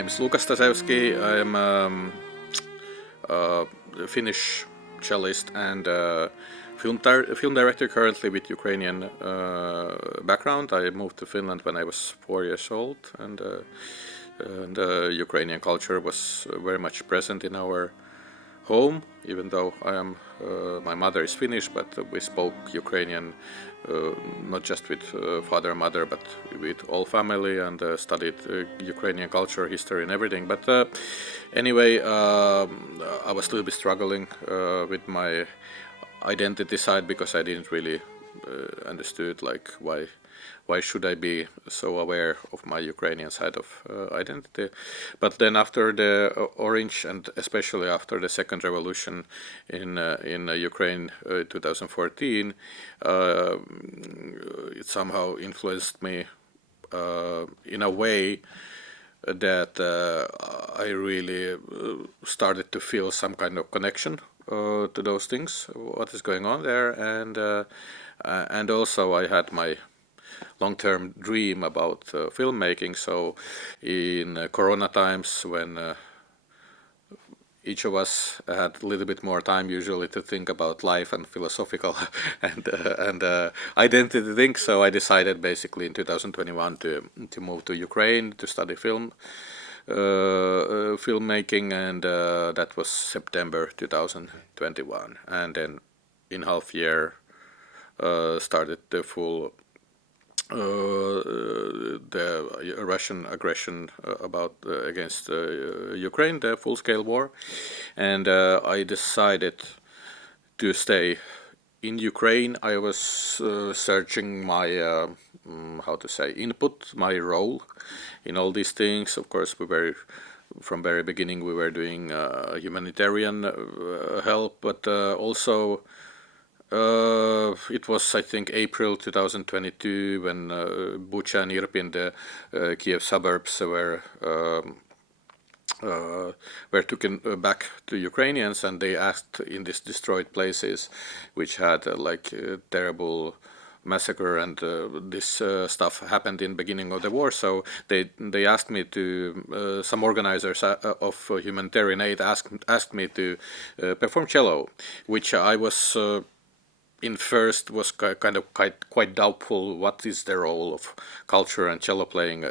name is Lukas Stasevski. I am a Finnish cellist and film director currently with Ukrainian background. I moved to Finland when I was 4 years old, and Ukrainian culture was very much present in our home, even though my mother is Finnish, but we spoke Ukrainian not just with father and mother, but with all family, and studied Ukrainian culture, history, and everything. But anyway, I was a little bit struggling with my identity side, because I didn't really understood like why should I be so aware of my Ukrainian side of identity. But then after the Orange, and especially after the second revolution in Ukraine 2014, it somehow influenced me in a way that I really started to feel some kind of connection to those things, what is going on there, and also I had my long-term dream about filmmaking. So in Corona times, when each of us had a little bit more time usually to think about life and philosophical and identity things, so I decided basically in 2021 to move to Ukraine to study filmmaking, and that was September 2021, and then in half year started the full the Russian aggression against Ukraine, the full-scale war, and I decided to stay in Ukraine. I was searching my input, my role in all these things. Of course, from very beginning we were doing humanitarian help, but also it was, I think, April 2022 when Bucha and Irpin, the Kiev suburbs, were taken back to Ukrainians, and they asked in these destroyed places, which had terrible massacre, and this stuff happened in beginning of the war. So they asked me to, some organizers of humanitarian aid asked me to perform cello, which I was in first was quite doubtful. What is the role of culture and cello playing?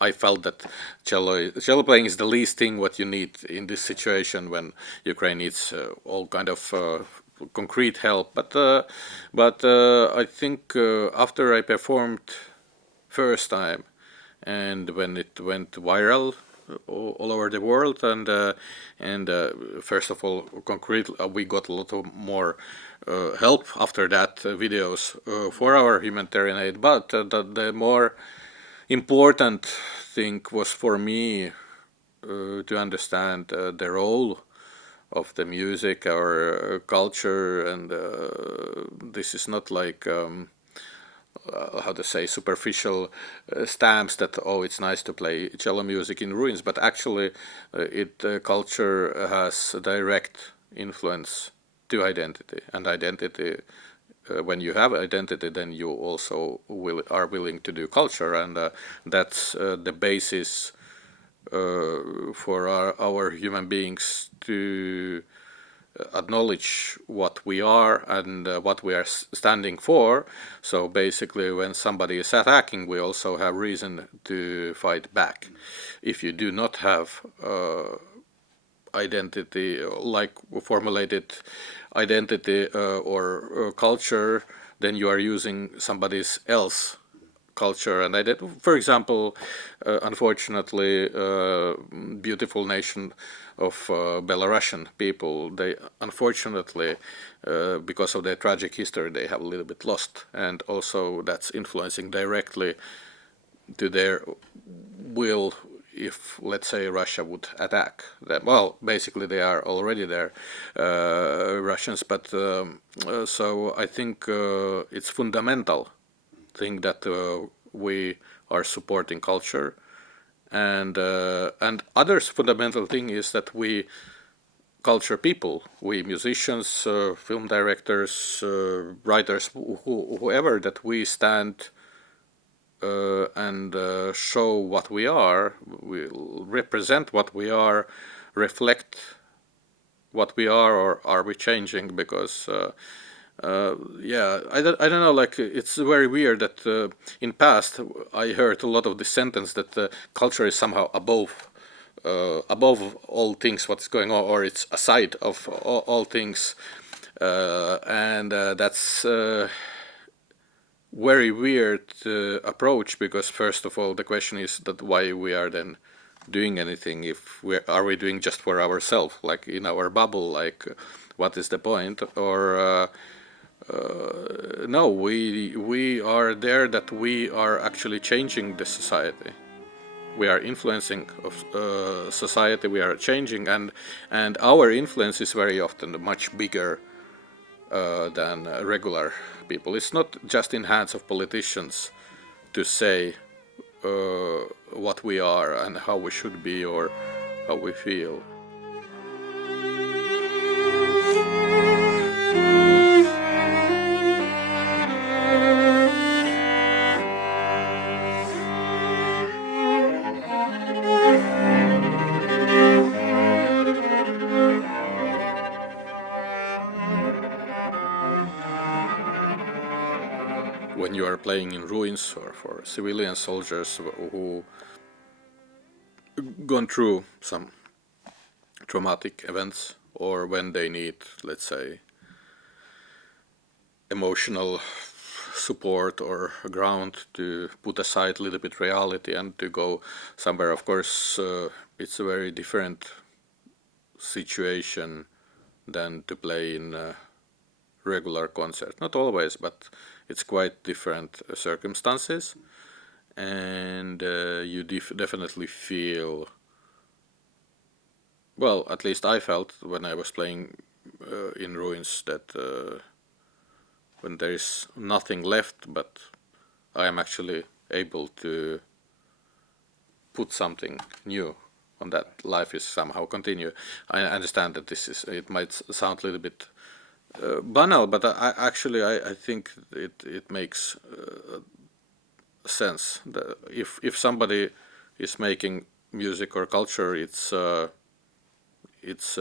I felt that cello playing is the least thing what you need in this situation when Ukraine needs all kind of concrete help. But I think after I performed first time, and when it went viral all over the world, and first of all, concrete, we got a lot of more help after that, videos for our humanitarian aid. But the more important thing was for me to understand the role of the music, our culture, and this is not like superficial stamps that, oh, it's nice to play cello music in ruins, but actually culture has a direct influence to identity, and identity, when you have identity, then you also are willing to do culture, and that's the basis for our human beings to acknowledge what we are and what we are standing for. So basically, when somebody is attacking, we also have reason to fight back. If you do not have identity, like formulated identity or culture, then you are using somebody else's culture and identity. For example, unfortunately, beautiful nation of Belarusian people, they unfortunately, because of their tragic history, they have a little bit lost, and also that's influencing directly to their will. If, let's say, Russia would attack them, well, basically they are already there, Russians, but so I think it's fundamental thing that we are supporting culture, and others fundamental thing is that we culture people, we musicians, film directors, writers, whoever, that we stand and show what we are, will represent what we are, reflect what we are, or are we changing? Because yeah, I don't know, like it's very weird that in past I heard a lot of this sentence that culture is somehow above all things what's going on, or it's aside of all things, and that's very weird approach, because first of all the question is that why we are then doing anything, if we are we doing just for ourselves, like in our bubble, like what is the point? Or no, we are there that we are actually changing the society, we are influencing of society, we are changing, and our influence is very often much bigger than regular people. It's not just in hands of politicians to say what we are and how we should be or how we feel. When you are playing in ruins, or for civilian soldiers who gone through some traumatic events, or when they need, let's say, emotional support or ground to put aside a little bit reality and to go somewhere, of course it's a very different situation than to play in a regular concert. Not always, but it's quite different circumstances, and you definitely feel, well, at least I felt when I was playing in ruins, that when there is nothing left, but I am actually able to put something new on that, life is somehow continue. I understand that it might sound a little bit banal, but I think it makes sense. If somebody is making music or culture, it's a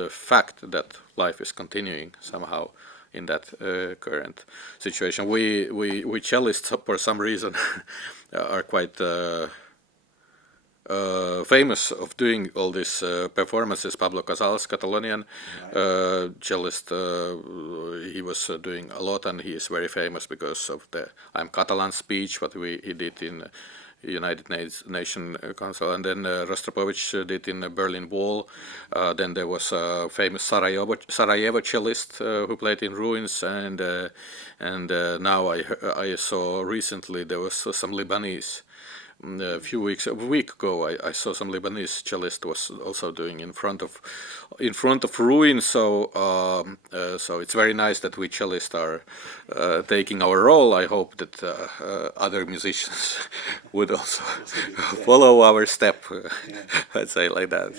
fact that life is continuing somehow in that current situation. We cellists, for some reason, are quite famous of doing all these performances. Pablo Casals, Catalonian cellist, he was doing a lot, and he is very famous because of the I'm Catalan speech, what he did in United Nations Council, and then Rostropovich did in the Berlin Wall. Then there was a famous Sarajevo cellist who played in ruins, and now I saw recently there was some Lebanese. A week ago, I saw some Lebanese cellist was also doing in front of ruins. So it's very nice that we cellists are taking our role. I hope that other musicians would also follow our step. Let's say like that.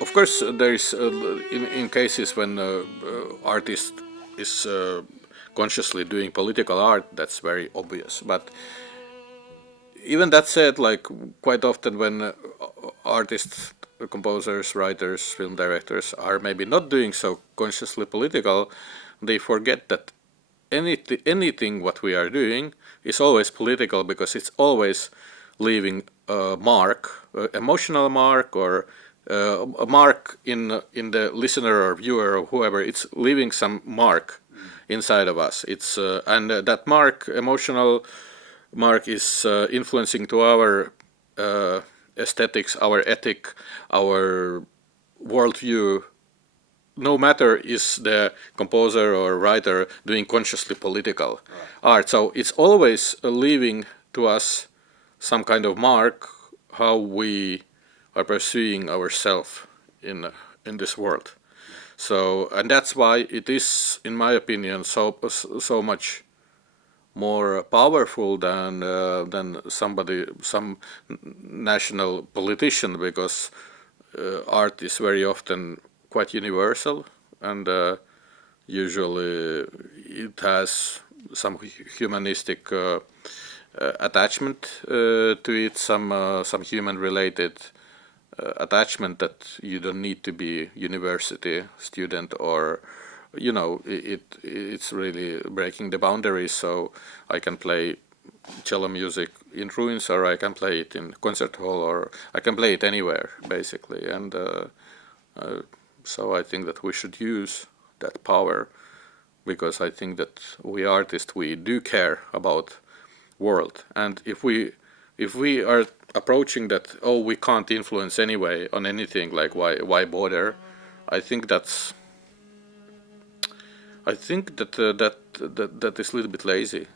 Of course, there is in cases when artist is consciously doing political art, that's very obvious. But even that said, like quite often when artists, composers, writers, film directors are maybe not doing so consciously political, they forget that anything what we are doing is always political, because it's always leaving a mark, emotional mark, or a mark in the listener or viewer or whoever. It's leaving some mark inside of us. It's and that mark, emotional mark, is influencing to our aesthetics, our ethic, our worldview, no matter is the composer or writer doing consciously political art. So it's always leaving to us some kind of mark how we are pursuing ourselves in this world. So, and that's why it is, in my opinion, so much more powerful than some national politician, because art is very often quite universal, and usually it has some humanistic attachment to it, some human related attachment that you don't need to be university student, or it's really breaking the boundaries. So I can play cello music in ruins, or I can play it in concert hall, or I can play it anywhere basically. And so I think that we should use that power, because I think that we artists, we do care about world. And if we are approaching that, oh, we can't influence anyway on anything, like why bother? I think that that is a little bit lazy.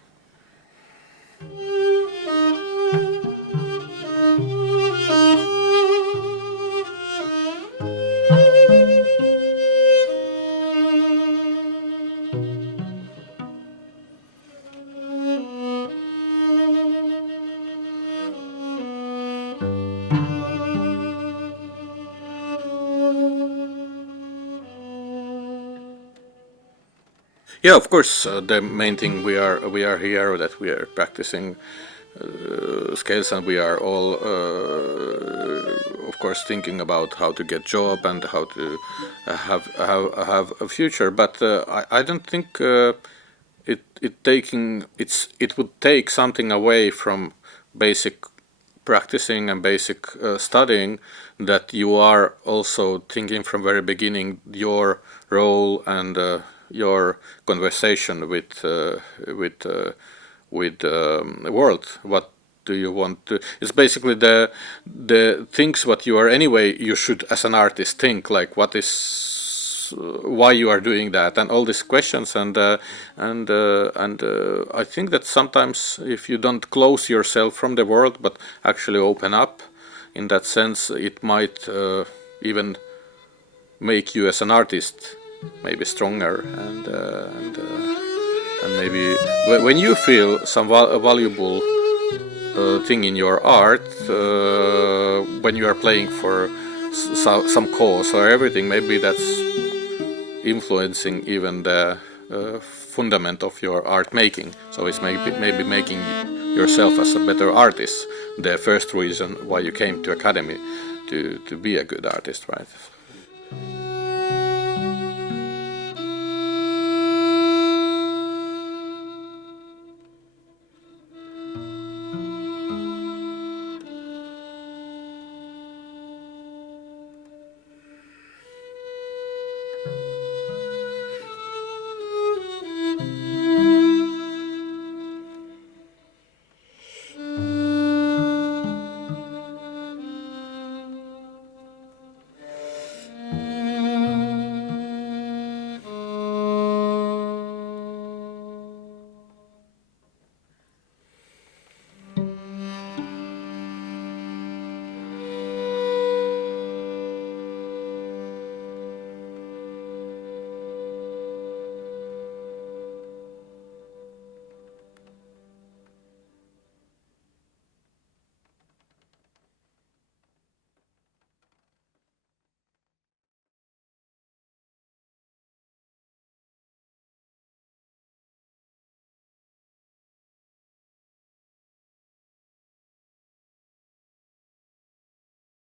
Yeah, of course. The main thing, we are here, that we are practicing scales, and we are all, of course, thinking about how to get job and how to have a future. But I don't think it would take something away from basic practicing and basic studying, that you are also thinking from very beginning your role and your conversation with the world. What do you want to? It's basically the things what you are anyway. You should, as an artist, think like what is, why you are doing that, and all these questions. And I think that sometimes if you don't close yourself from the world, but actually open up, in that sense, it might even make you as an artist maybe stronger, and maybe when you feel some valuable thing in your art, when you are playing for some cause or everything, maybe that's influencing even the fundament of your art making. So it's maybe making yourself as a better artist, the first reason why you came to academy, to be a good artist, right?